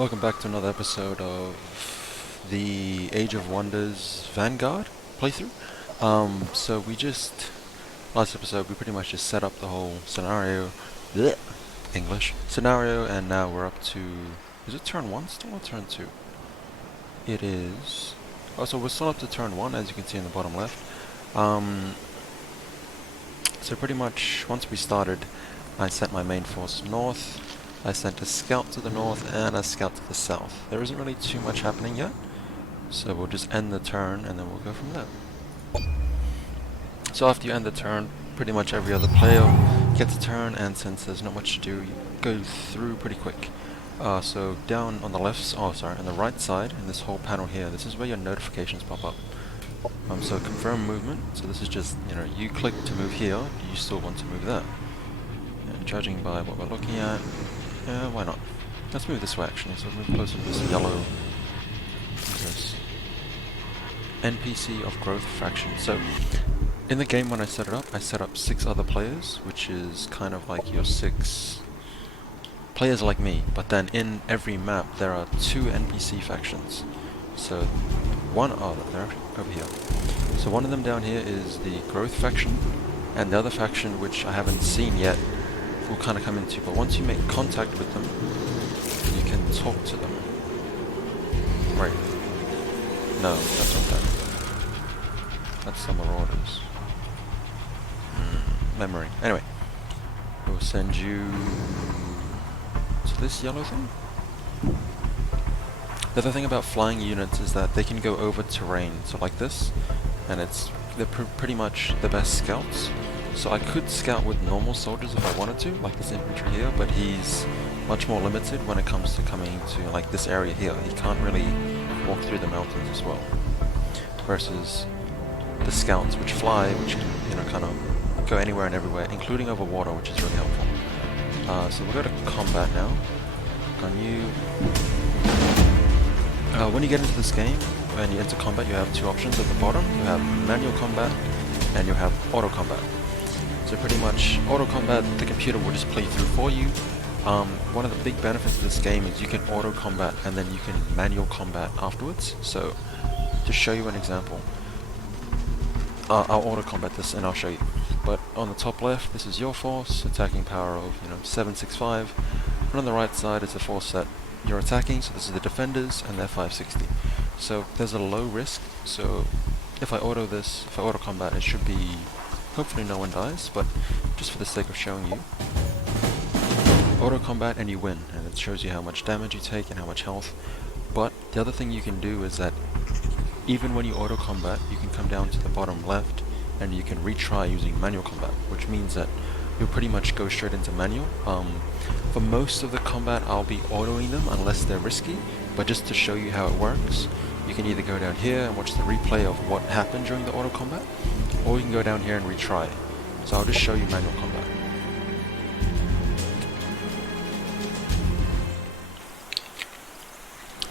Welcome back to another episode of the Age of Wonders Vanguard playthrough. Last episode we pretty much just set up the whole scenario, bleh, English, scenario, and now we're up to, is it turn 1 still or turn 2? It is, so we're still up to turn 1 as you can see in the bottom left. So pretty much once we started, I sent my main force north. I sent a scout to the north and a scout to the south. There isn't really too much happening yet, so we'll just end the turn and then we'll go from there. So after you end the turn, pretty much every other player gets a turn, and since there's not much to do, you go through pretty quick. So down on the left, on the right side, in this whole panel here, this is where your notifications pop up. So confirm movement, so this is just, you click to move here, do you still want to move there? And judging by what we're looking at, yeah, why not? Let's move this way actually, so move closer to this yellow, this NPC of growth fraction. So, in the game when I set up 6 other players, which is kind of like your 6 players like me, but then in every map there are 2 NPC factions. So, they're over here. So one of them down here is the growth faction, and the other faction, which I haven't seen yet, will kind of come into, but once you make contact with them, you can talk to them. Right. No, that's not that. That's some marauders. Memory. Anyway, we'll send you to this yellow thing. The other thing about flying units is that they can go over terrain, so like this, and they're pretty much the best scouts. So I could scout with normal soldiers if I wanted to, like this infantry here, but he's much more limited when it comes to coming to like this area here. He can't really walk through the mountains as well. Versus the scouts, which fly, which can, kind of go anywhere and everywhere, including over water, which is really helpful. So we'll go to combat now. When you get into this game, when you enter combat, you have 2 options at the bottom. You have manual combat and you have auto combat. So pretty much auto combat, the computer will just play through for you. One of the big benefits of this game is you can auto combat and then you can manual combat afterwards. So to show you an example, I'll auto combat this and I'll show you. But on the top left, this is your force, attacking power of 765. And on the right side is the force that you're attacking, so this is the defenders, and they're 560. So there's a low risk, so if I auto combat, it should be, hopefully no one dies, but just for the sake of showing you, auto combat and you win, and it shows you how much damage you take and how much health. But the other thing you can do is that even when you auto combat, you can come down to the bottom left and you can retry using manual combat, which means that you'll pretty much go straight into manual. For most of the combat I'll be autoing them unless they're risky, but just to show you how it works, you can either go down here and watch the replay of what happened during the auto combat, or you can go down here and retry. So I'll just show you manual combat.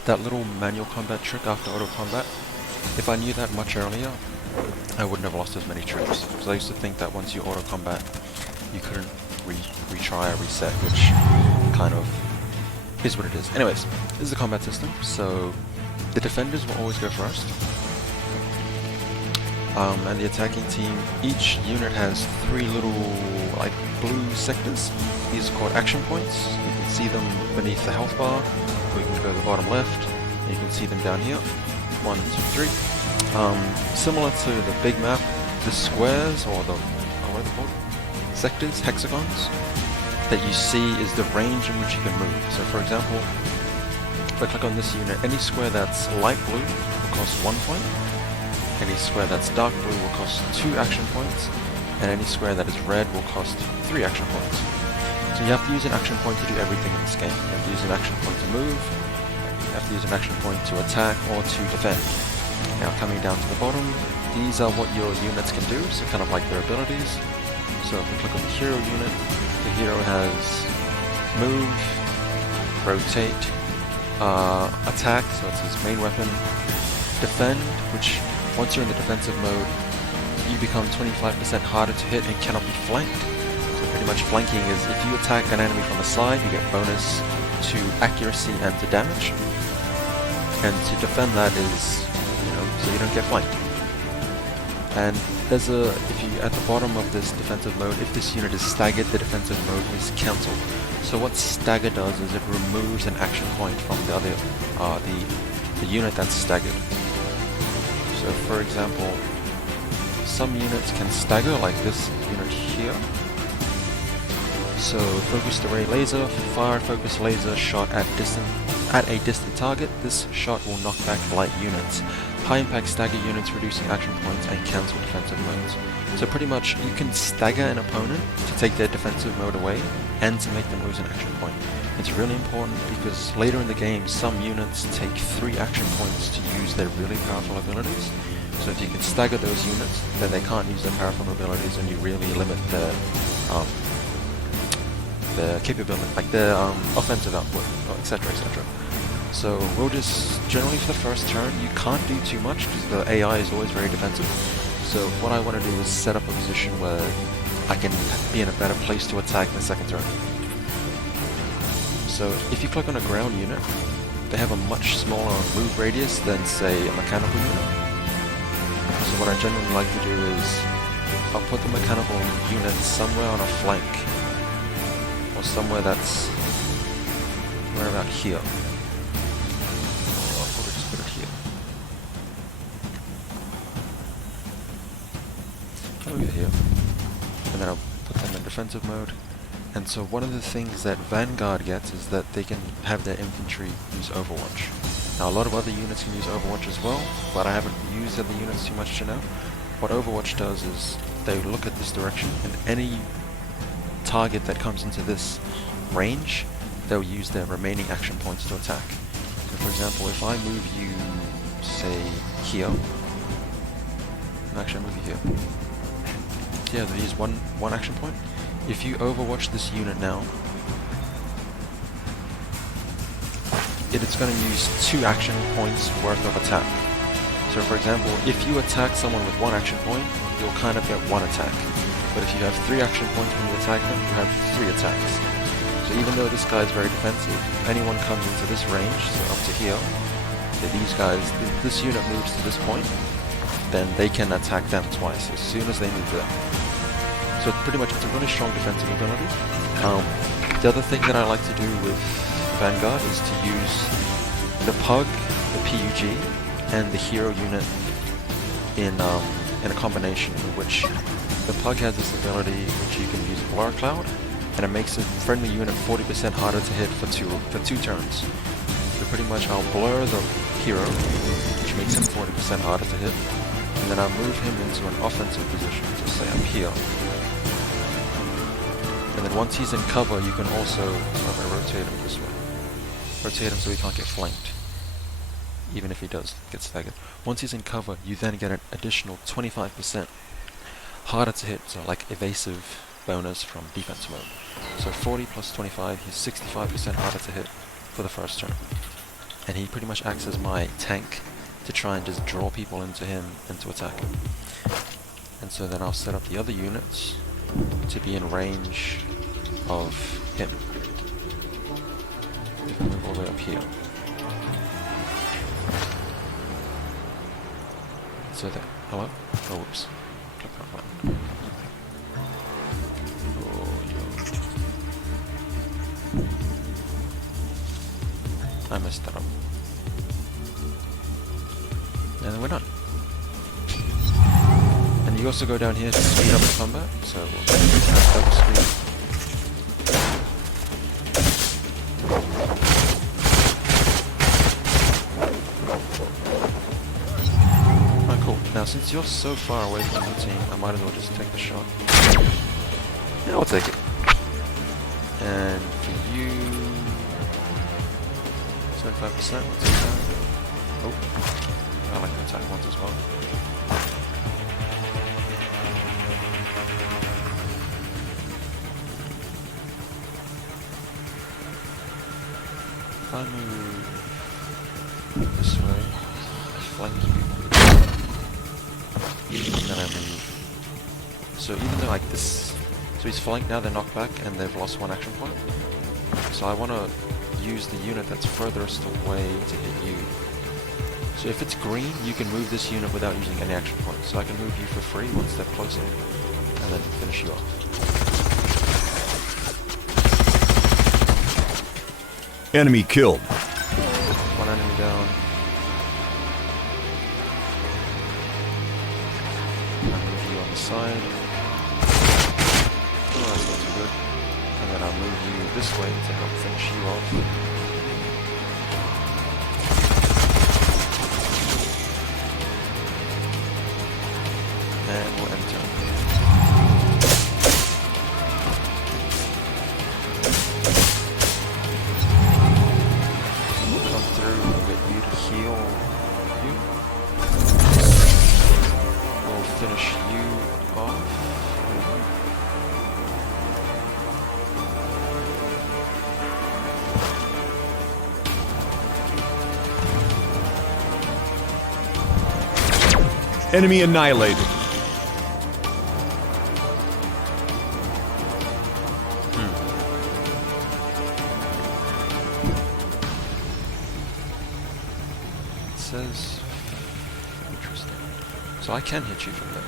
That little manual combat trick after auto combat, if I knew that much earlier, I wouldn't have lost as many troops, because I used to think that once you auto combat, you couldn't retry or reset, which kind of is what it is. Anyways, this is the combat system, so the defenders will always go first. And the attacking team, each unit has 3 little like blue sectors. These are called action points. You can see them beneath the health bar, or you can go to the bottom left, and you can see them down here. 1, 2, 3. Similar to the big map, the squares, or what are they called? Sectors, hexagons, that you see is the range in which you can move. So for example, if I click on this unit, any square that's light blue will cost 1 point, any square that's dark blue will cost 2 action points, and any square that is red will cost 3 action points. So you have to use an action point to do everything in this game. You have to use an action point to move, you have to use an action point to attack or to defend. Now coming down to the bottom, these are what your units can do, so kind of like their abilities. So if we click on the hero unit, the hero has move, rotate, attack, so it's his main weapon, defend, which once you're in the defensive mode, you become 25% harder to hit and cannot be flanked. So pretty much flanking is if you attack an enemy from the side, you get bonus to accuracy and to damage. And to defend that is, so you don't get flanked. And there's if you at the bottom of this defensive mode, if this unit is staggered, the defensive mode is cancelled. So what stagger does is it removes an action point from the other, the unit that's staggered. So for example, some units can stagger, like this unit here. So focused array laser, fire focused laser shot at a distant target. This shot will knock back light units. High impact stagger units reducing action points and cancel defensive modes. So pretty much you can stagger an opponent to take their defensive mode away and to make them lose an action point. It's really important because later in the game some units take 3 action points to use their really powerful abilities. So if you can stagger those units, then they can't use their powerful abilities and you really limit their capability, like their offensive output, etc, etc. So we'll just, generally for the first turn, you can't do too much because the AI is always very defensive. So what I want to do is set up a position where I can be in a better place to attack in the second turn. So if you click on a ground unit, they have a much smaller move radius than say a mechanical unit. So what I generally like to do is I'll put the mechanical unit somewhere on a flank or somewhere that's right about here. I'll probably just put it here. Over here. And then I'll put them in defensive mode. And so one of the things that Vanguard gets is that they can have their infantry use Overwatch. Now a lot of other units can use Overwatch as well, but I haven't used other units too much to know. What Overwatch does is they look at this direction and any target that comes into this range, they'll use their remaining action points to attack. So for example, if I move you, say, here, actually I'll move you here. Yeah, they use one action point. If you overwatch this unit now, it's going to use 2 action points worth of attack. So for example, if you attack someone with 1 action point, you'll kind of get 1 attack. But if you have 3 action points when you attack them, you have 3 attacks. So even though this guy is very defensive, if anyone comes into this range, so up to here, so these guys, this unit moves to this point, then they can attack them twice as soon as they move there. So pretty much it's a really strong defensive ability. The other thing that I like to do with Vanguard is to use the Pug, the PUG, and the hero unit in a combination in which the Pug has this ability which you can use Blur Cloud, and it makes a friendly unit 40% harder to hit for two turns. So pretty much I'll blur the hero, which makes him 40% harder to hit, and then I'll move him into an offensive position, so say I'm here. And then once he's in cover, you can also, so I'm going to rotate him this way. Rotate him so he can't get flanked, even if he does get staggered. Once he's in cover, you then get an additional 25% harder to hit, so like evasive bonus from defense mode. So 40 plus 25, he's 65% harder to hit for the first turn. And he pretty much acts as my tank to try and just draw people into him and to attack him. And so then I'll set up the other units to be in range of him. If I move all the way up here. So that, hello? Oh, whoops. Click that button. I messed that up. And then we're done. And you also go down here to speed up the combat, so we'll double speed. Alright, cool. Now since you're so far away from the team, I might as well just take the shot. Yeah, I'll take it. And for you... 75%, we'll take that. Oh, I like to attack once as well. If I move this way, I flank you, and then I move. So even though like this, so he's flanked now, they're knocked back, and they've lost 1 action point. So I want to use the unit that's furthest away to hit you. So if it's green, you can move this unit without using any action points. So I can move you for free one step closer, and then finish you off. Enemy killed. One enemy down. I'll move you on the side. Oh, that's not too good. And then I'll move you this way to help finish you off. And we'll enter. We'll come through, we'll get you to heal you. We'll finish you off. Enemy annihilated. It says... Interesting. So I can hit you from there.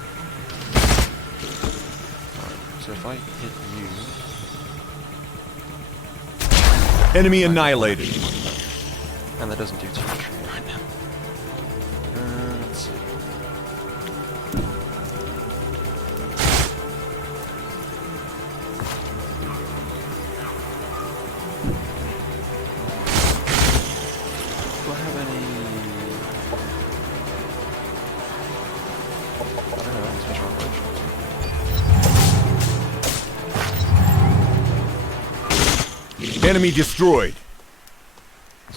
Alright, so if I hit you... Enemy annihilated. And that doesn't do too much for me right now. Let's see. Do I have any... I don't know, any special operations. Enemy destroyed.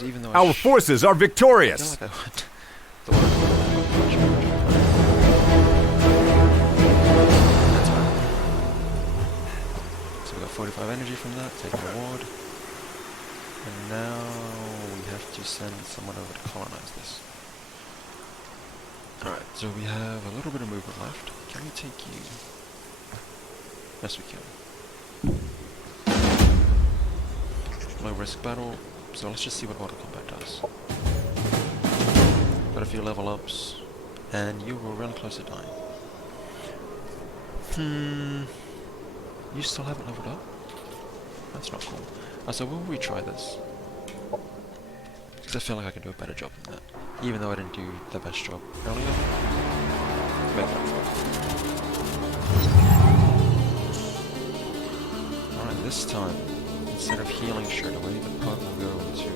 Even though Our forces are I victorious. feel like I went the one That's fine. So we got 45 energy from that, take a reward. And now we have to send someone over to colonize this. Alright, so we have a little bit of movement left. Can we take you? Yes, we can. Low risk battle. So let's just see what auto combat does. Got a few level ups, and you were really close to dying. You still haven't leveled up? That's not cool. So we'll retry this. Because I feel like I can do a better job than that. Even though I didn't do the best job earlier. Make that work. Alright, this time, instead of healing straight away, the pug will go into...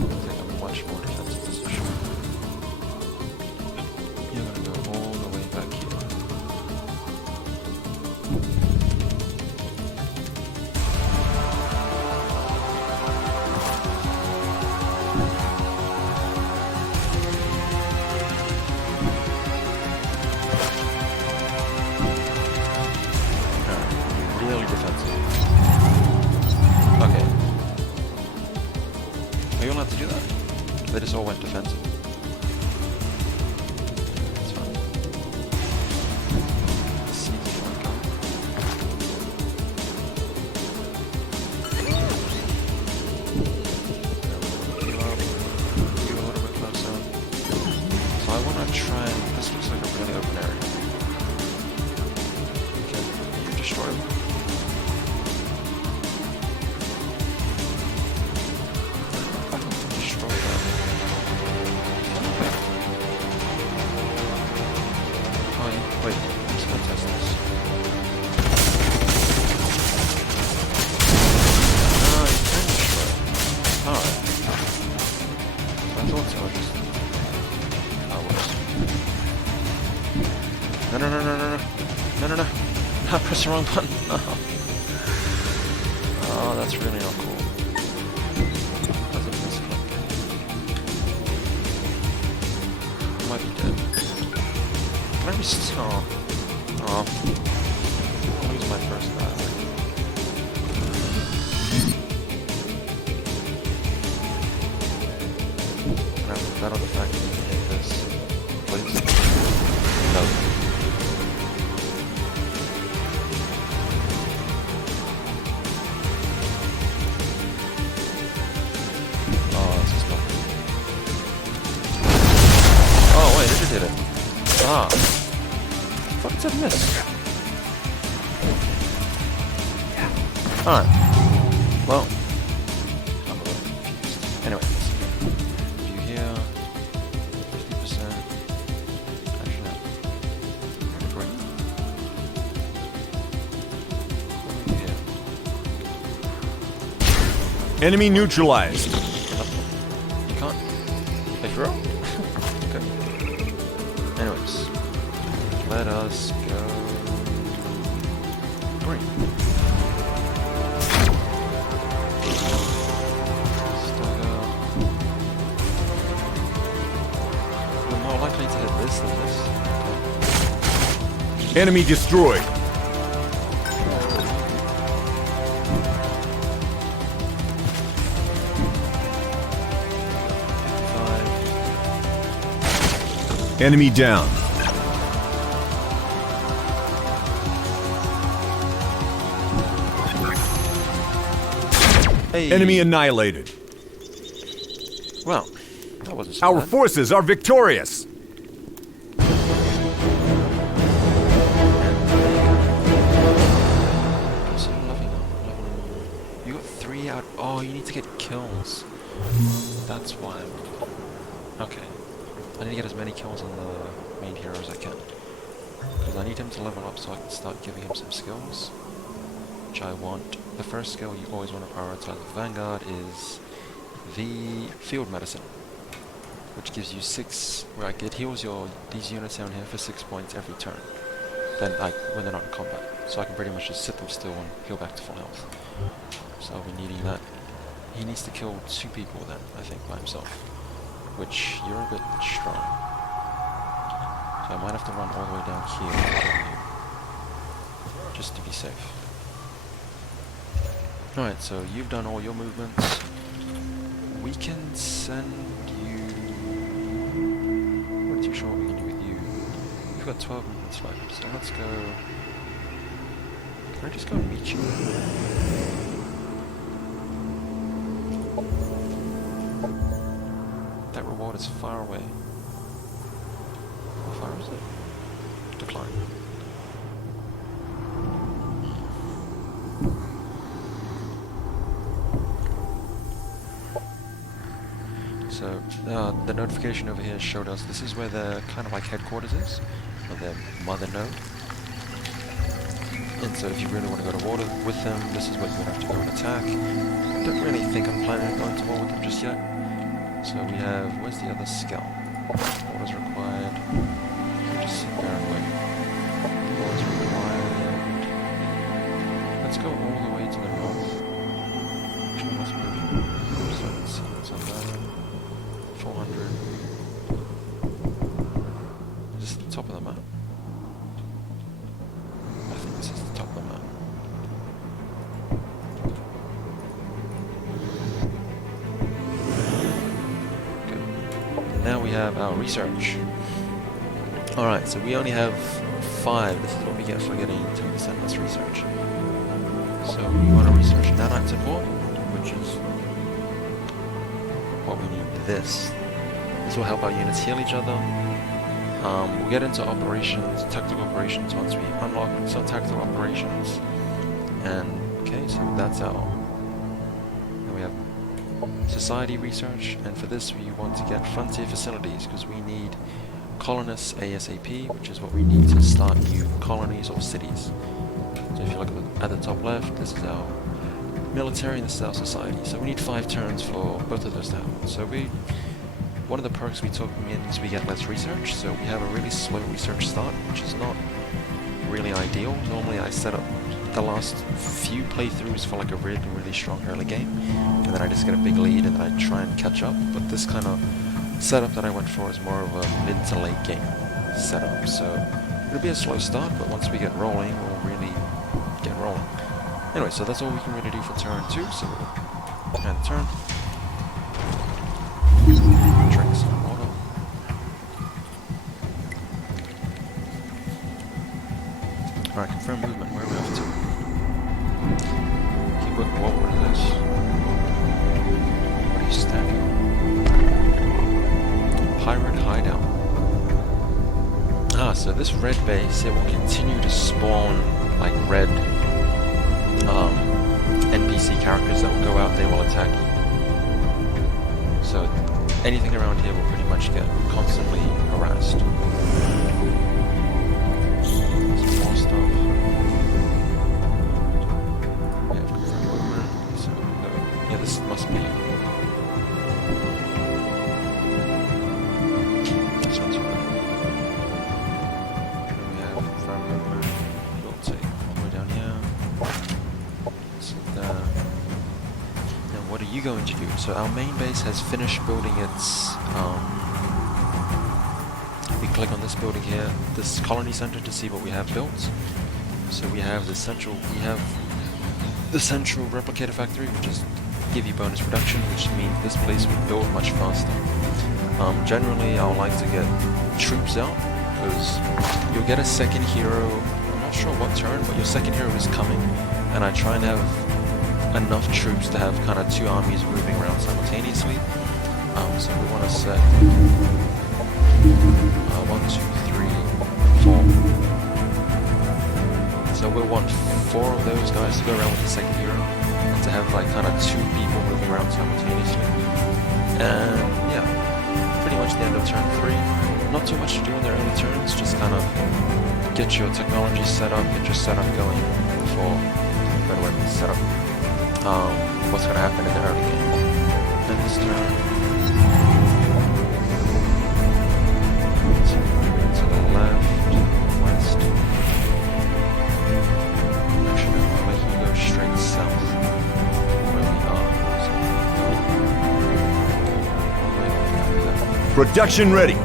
I think a much more defensive position. You're gonna go all the way back here. Really defensive. Okay. Are you allowed to do that? They just all went defensive. That's fine. Sneaky flanker. You up. You a little bit closer. So I want to try and... This looks like a really open area. Okay. You destroy them. Wait, I'm just gonna test this. Oh, you can destroy it. Alright. I thought so, I just... Oh, worse. No, no, no, no, no, no. No, no, no. I pressed the wrong button. Oh. Oh, that's really not cool. That's a misclick. I might be dead. Can I restore? Oh. I'll lose my first guy. Can I battle the fact that you can hit this? Please? No. Ah. Fuck, it's a miss. Alright. Well. I'm a little confused. Anyway, view here. 50%. Actually, no. Great. Over here. Enemy neutralized. You can't. Hey, for real? Okay. Anyways. Let us go. Green. We're more likely to hit this than this. Enemy destroyed. Enemy down. Hey. Enemy annihilated. Well, that wasn't so Our bad. forces are victorious. So leveling up. You got 3 out. Oh, you need to get kills. That's why. Okay. I need to get as many kills on the main hero as I can. Because I need him to level up so I can start giving him some skills. Which I want. The first skill you always want to prioritize with Vanguard is the field medicine. Which gives you 6, right, it heals these units down here for 6 points every turn. Then when they're not in combat. So I can pretty much just sit them still and heal back to full health. So I'll be needing that. He needs to kill 2 people then, I think, by himself. Which, you're a bit strong. So I might have to run all the way down here to kill you. Just to be safe. Alright, so you've done all your movements. We can send you... I'm not too sure what we can do with you. We've got 12 movements left, so let's go... Can I just go and meet you? That reward is far away. How far is it? Decline. So, the notification over here showed us this is where their kind of like headquarters is, or their mother node. And so if you really want to go to war with them, this is where you would have to go and attack. I don't really think I'm planning on going to war with them just yet. So we have, where's the other skill? Orders required. Just sit there and wait. Orders required. Let's go all the way to the north. Actually, let's move. So let's see what's on that. 400. Is this the top of the map? I think this is the top of the map. Good. Now we have our research. Alright, so we only have 5. This is what we get for getting 10% less research. So we want to research nanite support, which is what we need. This will help our units heal each other. We'll get into operations, tactical operations once we unlock some tactical operations. And okay, so that's our. Then we have society research, and for this we want to get frontier facilities because we need colonists ASAP, which is what we need to start new colonies or cities. So if you look at the top left, this is our military and this is our society. So we need 5 turns for both of those to happen. So one of the perks we took in is we get less research, so we have a really slow research start, which is not really ideal. Normally I set up the last few playthroughs for like a really, really strong early game, and then I just get a big lead and then I try and catch up, but this kind of setup that I went for is more of a mid to late game setup, so it'll be a slow start, but once we get rolling, we'll really get rolling. Anyway, so that's all we can really do for turn 2, so we'll end turn. Drink some water. Alright, confirm movement. Where are we off to? Keep looking. What is this? What are you stacking? Pirate hideout. Ah, So this red base, it will continue to spawn like red NPC characters that will go out, they will attack you. So anything around here will pretty much get constantly harassed. Some more stuff. Yeah, confirm movement. So, yeah, this must be. This one's right. We have confirm movement. We'll take all the way down here. So there. And what are you going to do? So our main base has finished building its. We click on this building here, this colony center, to see what we have built. So we have the central. Replicator factory, which is give you bonus production, which means this place will build much faster. Generally, I would like to get troops out because you'll get a second hero. I'm not sure what turn, but your second hero is coming, and I try and have enough troops to have kind of two armies moving around simultaneously. So we want to set 1, 2, 3, 4. So we'll want 4 of those guys to go around with the second hero, and to have like kind of 2 people moving around simultaneously. And yeah, pretty much the end of turn 3. Not too much to do in their early turns, just kind of get your technology set up, get your setup going for better way to set up. What's going to happen in the early game. Then this turn. To the left, west. Actually, no, I'll make you go straight south. Where we are. Production ready.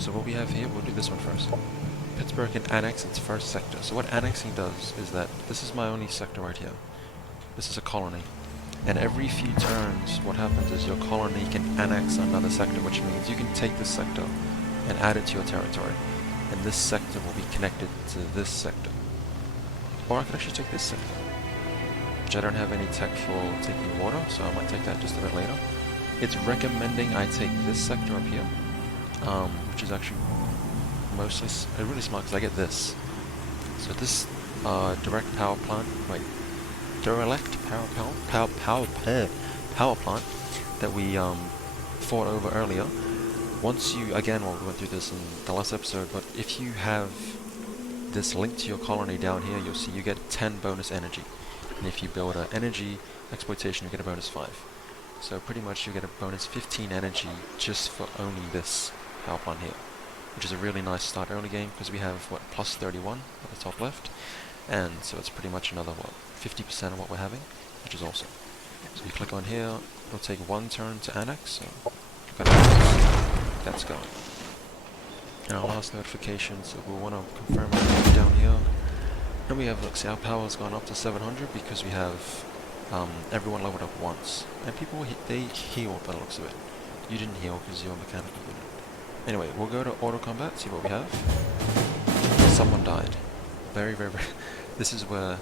So what we have here, we'll do this one first. Pittsburgh can annex its first sector. So what annexing does is that this is my only sector right here. This is a colony. And every few turns, what happens is your colony can annex another sector, which means you can take this sector and add it to your territory. And this sector will be connected to this sector. Or I could actually take this sector, which I don't have any tech for taking water, so I might take that just a bit later. It's recommending I take this sector up here. Which is actually mostly really smart because I get this. So this direct power plant, power plant that we fought over earlier. Once you, again, well, we went through this in the last episode, but if you have this linked to your colony down here, you'll see you get 10 bonus energy, and if you build an energy exploitation, you get a bonus 5. So pretty much you get a bonus 15 energy just for owning this power plant here, which is a really nice start early game because we have what, plus 31 at the top left, and so it's pretty much another what, 50% of what we're having, which is awesome. So you click on here, it'll take 1 turn to annex, so click on annex, that's going. And our last notification, so we'll want to confirm it down here, and we have, look, see our power has gone up to 700 because we have everyone leveled up once, and people they heal by the looks of it. You didn't heal because you're a mechanical unit. Anyway, we'll go to auto combat, see what we have. Someone died. Very, very, very. This is where,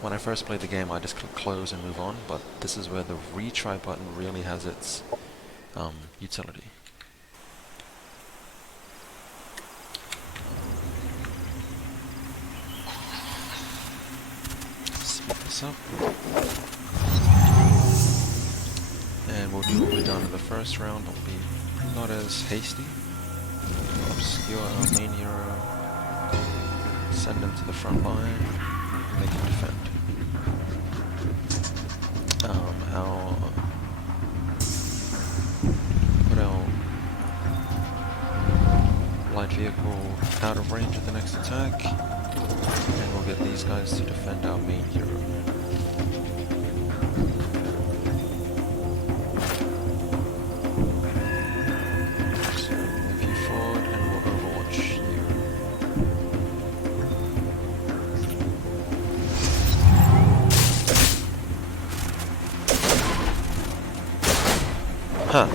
when I first played the game, I just click close and move on, but this is where the retry button really has its utility. Speed this up. And we'll do what we've done in the first round, but we'll be not as hasty. Obscure our main hero, send him to the front line, make him defend. Put our light vehicle out of range of the next attack, and we'll get these guys to defend our main hero. Huh.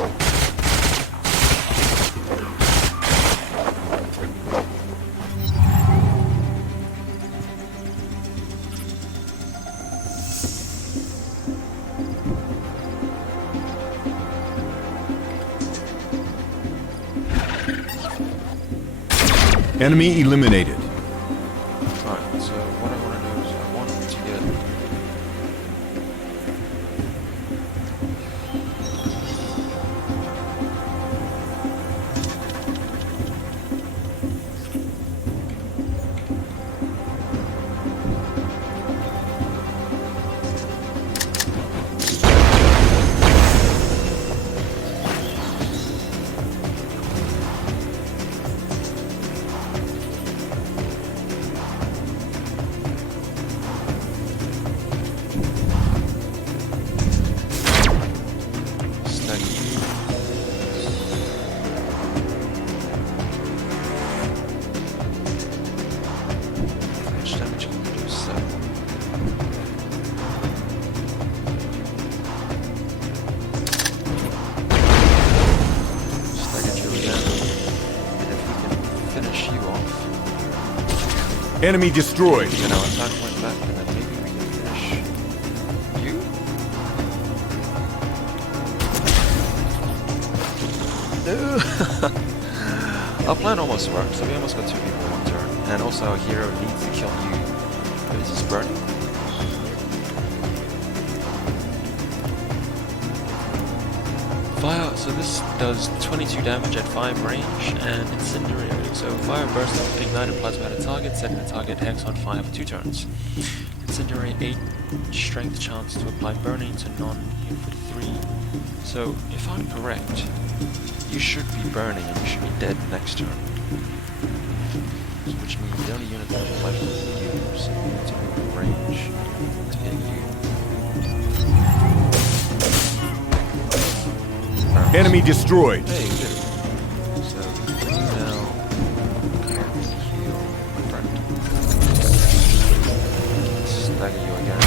Enemy eliminated. Alright, so what I want to do is I want to get... Enemy destroyed. You know, attack point back, and then maybe we can finish you? No! Our plan almost worked, so we almost got 2 people in 1 turn. And also our hero needs to kill you. Wait, is this burning? Fire, so this does 22 damage at 5 range and incendiary. So fire burst of ignited plasma at a target, setting the target hex on fire for 2 turns. Incendiary 8 strength chance to apply burning to non-you for 3. So if I'm correct, you should be burning and you should be dead next turn. Which means the only unit that is left is you, so you need to move in range to hit you. Enemy destroyed. Hey, good. So now heal my friend. Stagger you again.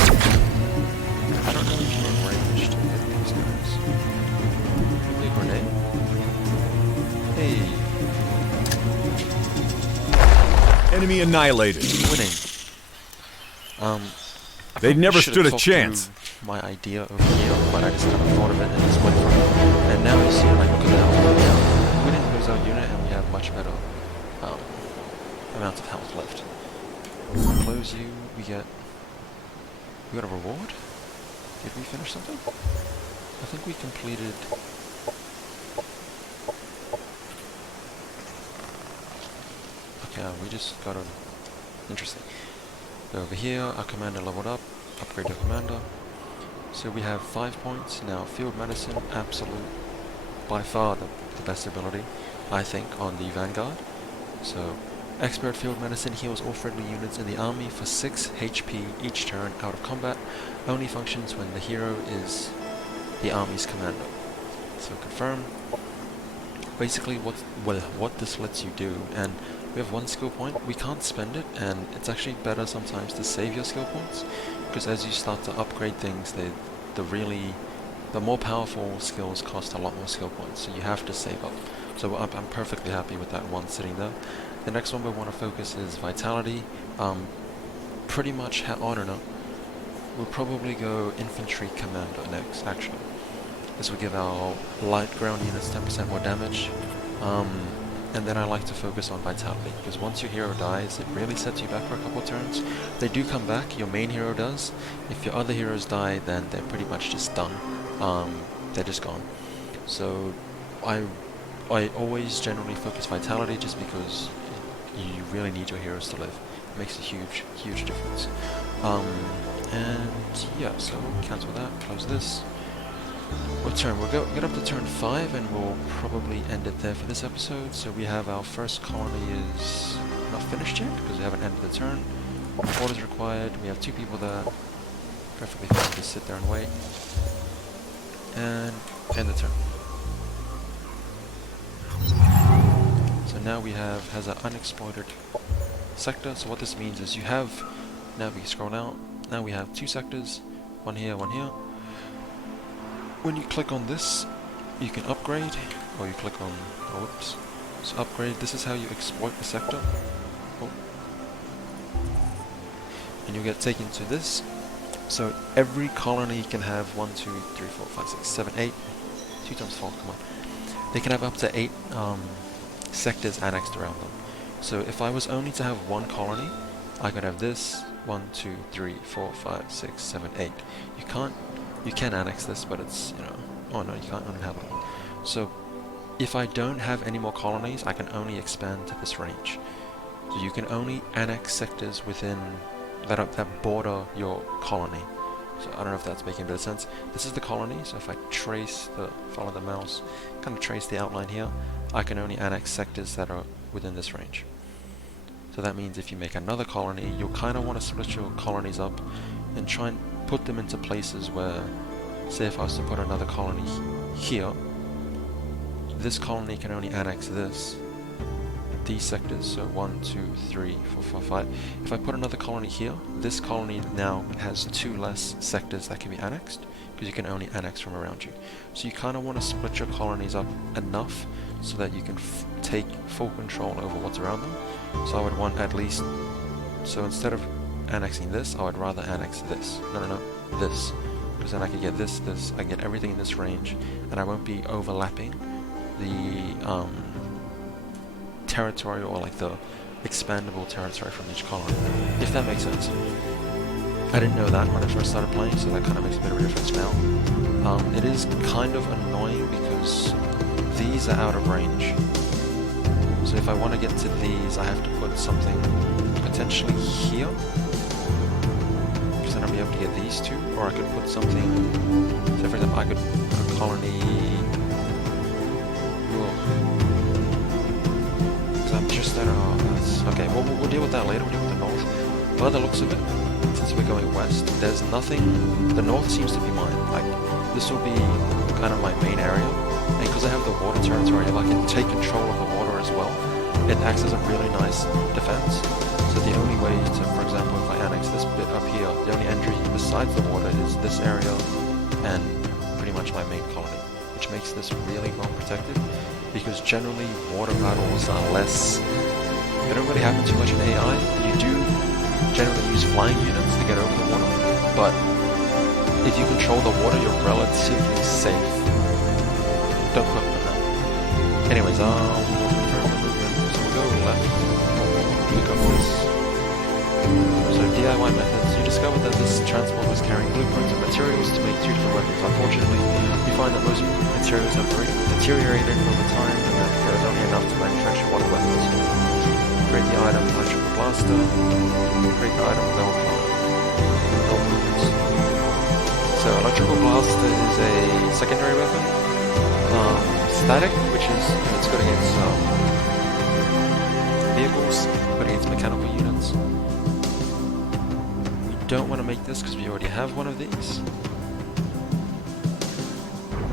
I don't know if you're in range to hit these guys. Big grenade. Hey. Enemy annihilated. Winning. They never Should've stood a talked chance. through my idea over here, but I just kind of thought of it and just went for it. And now you see, like, look at the health now. We didn't lose our unit and we have much better amount of health left. Close you, we got a reward? Did we finish something? I think we completed... Okay, we just got a... Interesting. Over here, our commander leveled up, upgrade your commander. So we have 5 points. Now, field medicine, absolute, by far the best ability, I think, on the Vanguard. So, expert field medicine heals all friendly units in the army for 6 HP each turn out of combat. Only functions when the hero is the army's commander. So confirm. Basically, what this lets you do, and we have 1 skill point. We can't spend it, and it's actually better sometimes to save your skill points, because as you start to upgrade things, the more powerful skills cost a lot more skill points, so you have to save up. So I'm perfectly happy with that one sitting there. The next one we want to focus is Vitality. Pretty much, I don't know, we'll probably go Infantry Commander next, actually. This will give our light ground units 10% more damage. And then I like to focus on Vitality, because once your hero dies, it really sets you back for a couple of turns. They do come back, your main hero does. If your other heroes die, then they're pretty much just done. They're just gone. So I always generally focus Vitality, just because you really need your heroes to live. It makes a huge, huge difference. And yeah, so cancel that, close this. What turn? We'll get up to turn 5 and we'll probably end it there for this episode. So we have our first colony is not finished yet because we haven't ended the turn. Orders required. We have 2 people there. Perfectly fine to sit there and wait. And end the turn. So now we has an unexploited sector. So what this means is you have, now we scroll down, now we have 2 sectors, one here, one here. When you click on this, you can upgrade, or you click on, oh, whoops, so upgrade, this is how you exploit the sector. Oh. And you get taken to this. So every colony can have 1, 2, 3, 4, 5, 6, 7, 8, 2 times 4, come on. They can have up to 8 sectors annexed around them. So if I was only to have one colony, I could have this 1, 2, 3, 4, 5, 6, 7, 8. You can annex this, but it's, you know, oh no, you can't uninhabit it. So if I don't have any more colonies, I can only expand to this range. So you can only annex sectors within that border your colony. So I don't know if that's making a bit of sense. This is the colony, so if I follow the mouse, kind of trace the outline here, I can only annex sectors that are within this range. So that means if you make another colony, you'll kind of want to split your colonies up and try and put them into places where, say if I was to put another colony here, this colony can only annex these sectors, so 1, 2, 3, 4, 5, 5. If I put another colony here, this colony now has 2 less sectors that can be annexed, because you can only annex from around you. So you kind of want to split your colonies up enough so that you can take full control over what's around them. So I would want at least, so instead of annexing this, I would rather annex this. No, this. Because then I can get this, I can get everything in this range, and I won't be overlapping the territory, or like the expandable territory from each colony, if that makes sense. I didn't know that when I first started playing, so that kind of makes a bit of a difference now. It is kind of annoying because these are out of range. So if I want to get to these, I have to put something potentially here, because then I'll be able to get these two, or I could put something, so for example, I could put a colony. I'm just at that's okay. We'll deal with that later. We'll deal with the north. By the looks of it, since we're going west, there's nothing. The north seems to be mine. Like this will be kind of my main area, and because I have the water territory, if I can take control of the water as well, it acts as a really nice defense. So the only way to, for example, if I annex this bit up here, the only entry besides the water is this area and pretty much my main colony, which makes this really well protected. Because generally water battles are less, they don't really happen too much in AI. You do generally use flying units to get over the water, but if you control the water, you're relatively safe. Don't quote me on that. Anyways, so we'll go left, pick up this. So DIY methods. You discovered that this transport was carrying blueprints and materials to make 2 different weapons. Unfortunately, you find that most materials have deteriorated over time, and that there is only enough to manufacture one weapon. Create the item electrical blaster. Create the item gold movements. So electrical blaster is a secondary weapon. Static, which is it's good against vehicles, good against mechanical units. Don't want to make this because we already have one of these.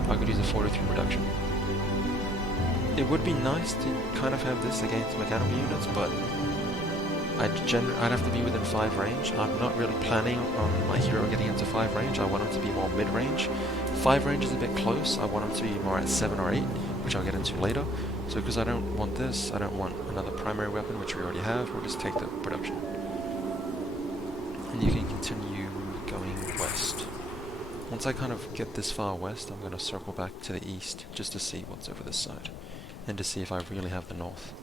I could use a 4 to 3 reduction. It would be nice to kind of have this against mechanical units, but I'd have to be within 5 range. I'm not really planning on my hero getting into 5 range. I want him to be more mid-range. 5 range is a bit close. I want him to be more at 7 or 8, which I'll get into later. So because I don't want this, I don't want another primary weapon, which we already have. We'll just take the production. And you can continue going west. Once I kind of get this far west, I'm going to circle back to the east just to see what's over this side, and to see if I really have the north.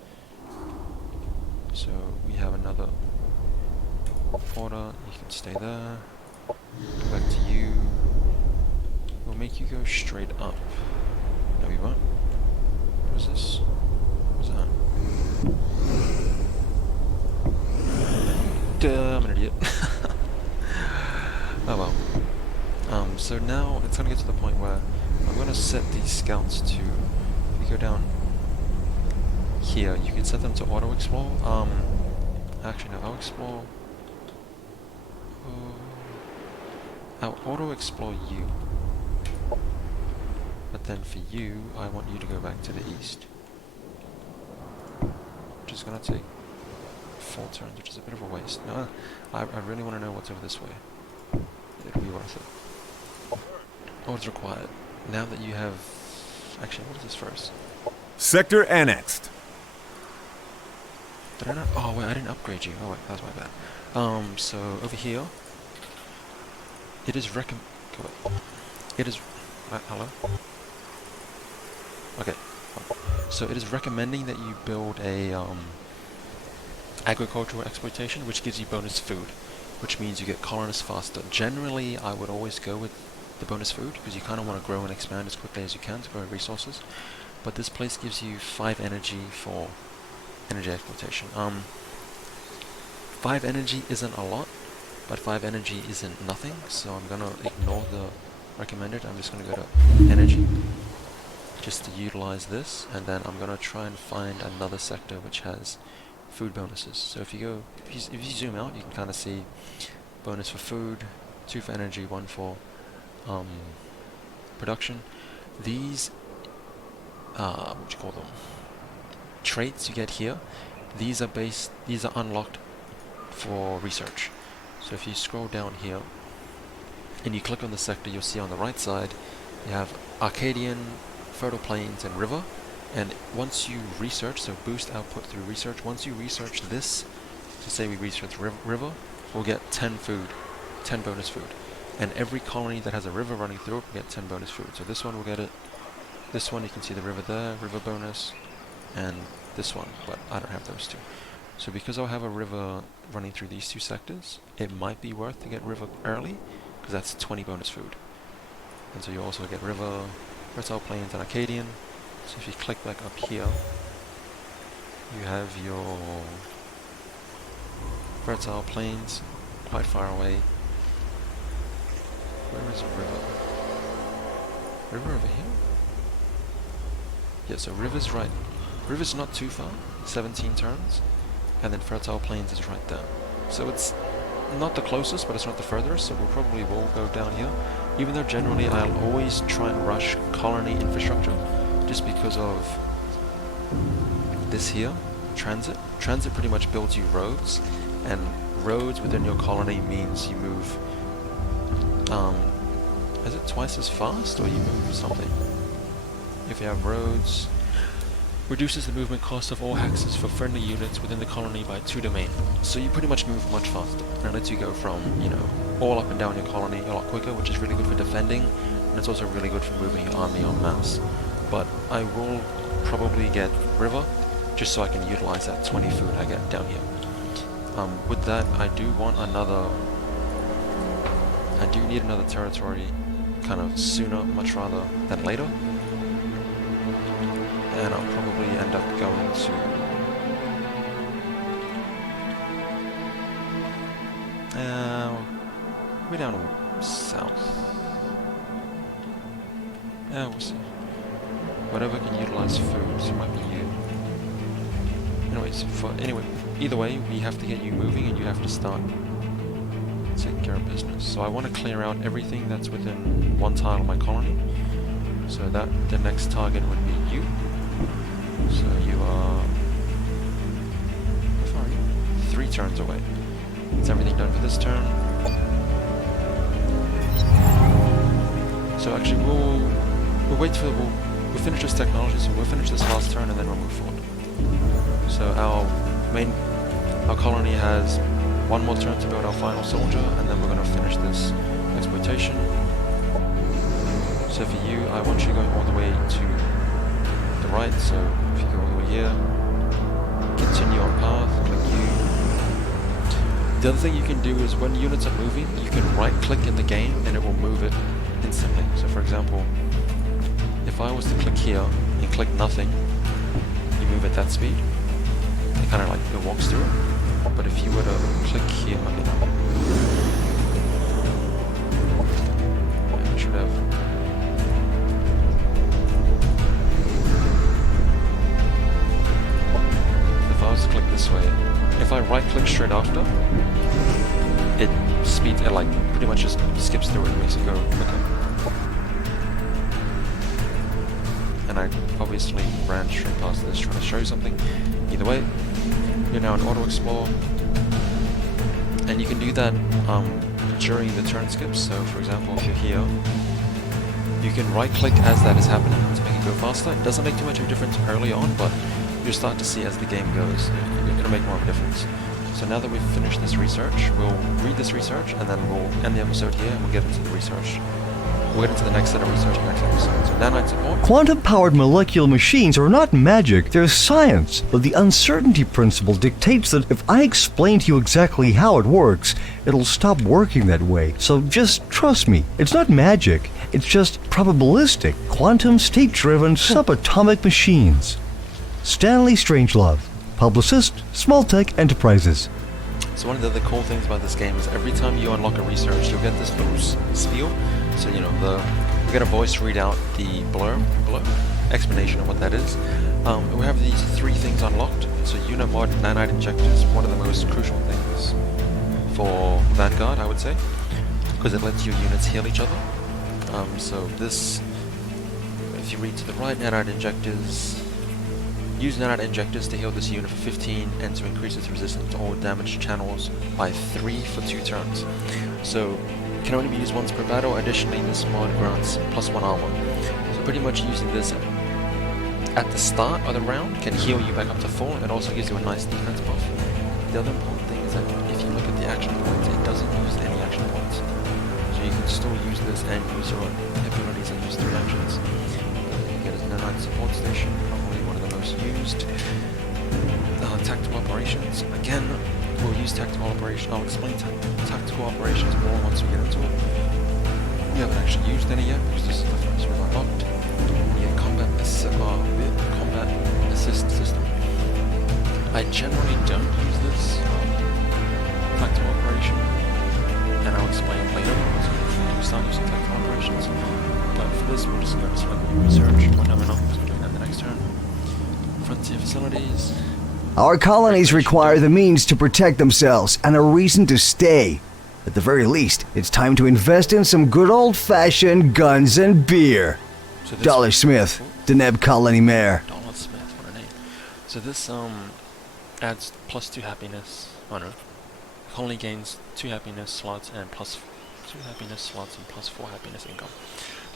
So we have another order. You can stay there. Go back to you. We'll make you go straight up. No, we won't. What is this? What's that? Duh, I'm an idiot. Oh well. So now it's going to get to the point where I'm going to set these scouts to, if you go down here, you can set them to auto-explore. Actually no, I'll explore, I'll auto-explore you. But then for you, I want you to go back to the east. Which is going to take 4 turns, which is a bit of a waste. No, I really want to know what's over this way. It'll be worth it. What's required? Now that you have... Actually, what is this first? Sector annexed. Did I not? Oh wait, I didn't upgrade you. Oh wait, that was my bad. So over here, it is It is... hello? Okay. So it is recommending that you build a agricultural exploitation, which gives you bonus food, which means you get colonists faster. Generally, I would always go with the bonus food, because you kind of want to grow and expand as quickly as you can to grow resources. But this place gives you 5 energy for energy exploitation. 5 energy isn't a lot, but 5 energy isn't nothing, so I'm gonna ignore the recommended. I'm just gonna go to energy, just to utilize this, and then I'm gonna try and find another sector which has food bonuses. So if you zoom out, you can kind of see bonus for food, 2 for energy, 1 for production. These what you call them, traits you get here, these are unlocked for research. So if you scroll down here and you click on the sector, you'll see on the right side you have Arcadian, fertile plains, and river. And once you research, so boost output through research, once you research this, so say we research river, we'll get 10 food, 10 bonus food. And every colony that has a river running through it will get 10 bonus food. So this one will get it. This one, you can see the river there, river bonus, and this one, but I don't have those two. So because I'll have a river running through these 2 sectors, it might be worth to get river early, because that's 20 bonus food. And so you also get river, fertile plains, and Arcadian. So if you click back up here, you have your fertile plains, quite far away. Where is river? River over here? Yeah, so river's right. River's not too far, 17 turns, and then fertile plains is right there. So it's not the closest, but it's not the furthest, so we'll probably will go down here. Even though generally I'll always try and rush colony infrastructure, just because of this here, transit. Transit pretty much builds you roads, and roads within your colony means you move, is it twice as fast, or you move something? If you have roads, reduces the movement cost of all hexes for friendly units within the colony by 2 domain. So you pretty much move much faster, and it lets you go from, all up and down your colony a lot quicker, which is really good for defending, and it's also really good for moving your army en masse. But I will probably get river, just so I can utilize that 20 food I get down here. With that, I do need another territory kind of sooner, much rather than later. And I'll probably end up going to way down south. Yeah, we'll see. Whatever can utilize food, so it might be you. Anyways, either way, we have to get you moving, and you have to start taking care of business. So I want to clear out everything that's within 1 tile of my colony. So that the next target would be you. So you are, how far are you? 3 turns away. Is everything done for this turn? So actually we'll finish this technology, so we'll finish this last turn and then we'll move forward. So our colony has 1 more turn to build our final soldier, and then we're going to finish this exploitation. So for you, I want you going all the way to the right, so if you go all the way here, continue on path, click U. The other thing you can do is when units are moving, you can right click in the game and it will move it instantly. So for example, if I was to click here and click nothing, you move at that speed. It kind of like it walks through it. But if you were to click here, I should have. If I was to click this way, if I right click straight after, it speeds, it like pretty much just skips through it and makes it go quicker. And I obviously ran straight past this trying to show you something. Either way, you're now in auto explore, and you can do that during the turn skips. So for example, if you're here, you can right click as that is happening to make it go faster. It doesn't make too much of a difference early on, but you'll start to see as the game goes, it'll make more of a difference. So now that we've finished this research, we'll read this research and then we'll end the episode here and we'll get into the research We'll get into the next set of research in the next episode. So nanite support. Quantum-powered molecular machines are not magic, they're science. But the uncertainty principle dictates that if I explain to you exactly how it works, it'll stop working that way. So just trust me. It's not magic, it's just probabilistic, quantum state-driven subatomic machines. Stanley Strangelove, publicist, Smalltech Enterprises. So one of the other cool things about this game is every time you unlock a research, you'll get this little spiel. So you get a voice read out the blur explanation of what that is. We have these 3 things unlocked. So unit mod nanite injectors, one of the most crucial things for Vanguard, I would say, because it lets your units heal each other. So this, if you read to the right, nanite injectors. Use nanite injectors to heal this unit for 15 and to increase its resistance to all damaged channels by 3 for 2 turns. So can only be used once per battle. Additionally, this mod grants +1 armor. So pretty much using this at the start of the round can heal you back up to full. It also gives you a nice defense buff. The other important thing is that if you look at the action points, it doesn't use any action points. So you can still use this and use your abilities and use 3 actions. You get a nanite support station, probably one of the most used. Tactical operations. Again, we'll use tactical operations. I'll explain tactical operations more once we get into it. We haven't actually used any yet because this is the first we've unlocked. We get combat assist system. I generally don't use this tactical operation, and I'll explain later once we start using tactical operations. But for this, we're just going to select research. Well, no, we're not, because we're doing that the next turn. Frontier facilities. Our colonies require the means to protect themselves and a reason to stay. At the very least, it's time to invest in some good old-fashioned guns and beer. So this Dollar Smith, Deneb Colony Mayor. Donald Smith, what a name. So this adds +2 happiness. Oh no. Colony gains 2 happiness slots and +2 happiness slots and +4 happiness income.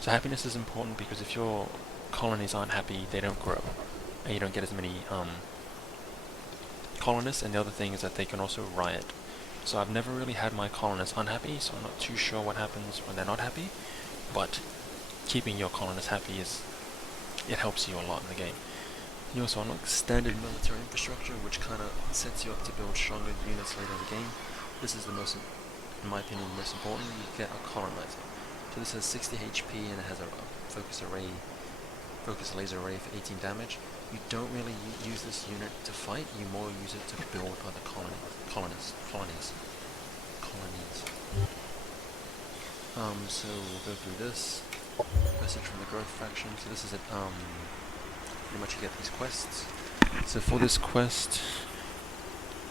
So happiness is important because if your colonies aren't happy, they don't grow. And you don't get as many colonists, and the other thing is that they can also riot. So I've never really had my colonists unhappy, so I'm not too sure what happens when they're not happy, but keeping your colonists happy it helps you a lot in the game. You also unlock standard military infrastructure, which kind of sets you up to build stronger units later in the game. This is the most, in my opinion, the most important. You get a colonizer. So this has 60 HP and it has a focus laser array for 18 damage. You don't really use this unit to fight, you more use it to build other colonies. So we'll go through this. Message from the growth faction. So this is it, pretty much you get these quests. So for this quest,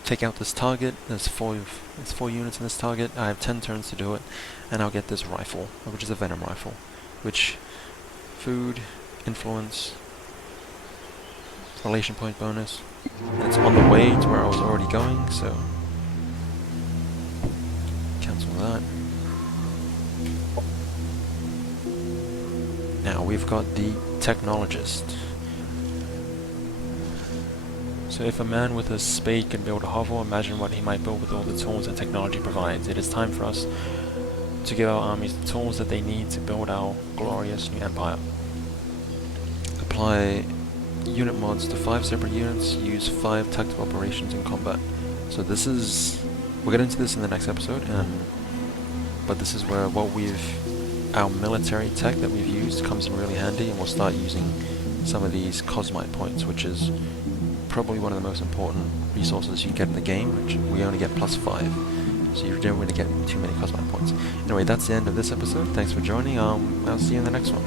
take out this target. There's 4 units in this target. I have 10 turns to do it, and I'll get this rifle, which is a venom rifle, which food, influence, relation point bonus. It's on the way to where I was already going, so cancel that. Now we've got the technologist. So if a man with a spade can build a hovel, imagine what he might build with all the tools that technology provides. It is time for us to give our armies the tools that they need to build our glorious new empire. Apply unit mods to 5 separate units, use 5 tactical operations in combat. So this is, we'll get into this in the next episode, but this is where our military tech that we've used comes in really handy, and we'll start using some of these cosmite points, which is probably one of the most important resources you get in the game, which we only get +5. So you don't really get too many cosmite points. Anyway, that's the end of this episode. Thanks for joining. I'll see you in the next one.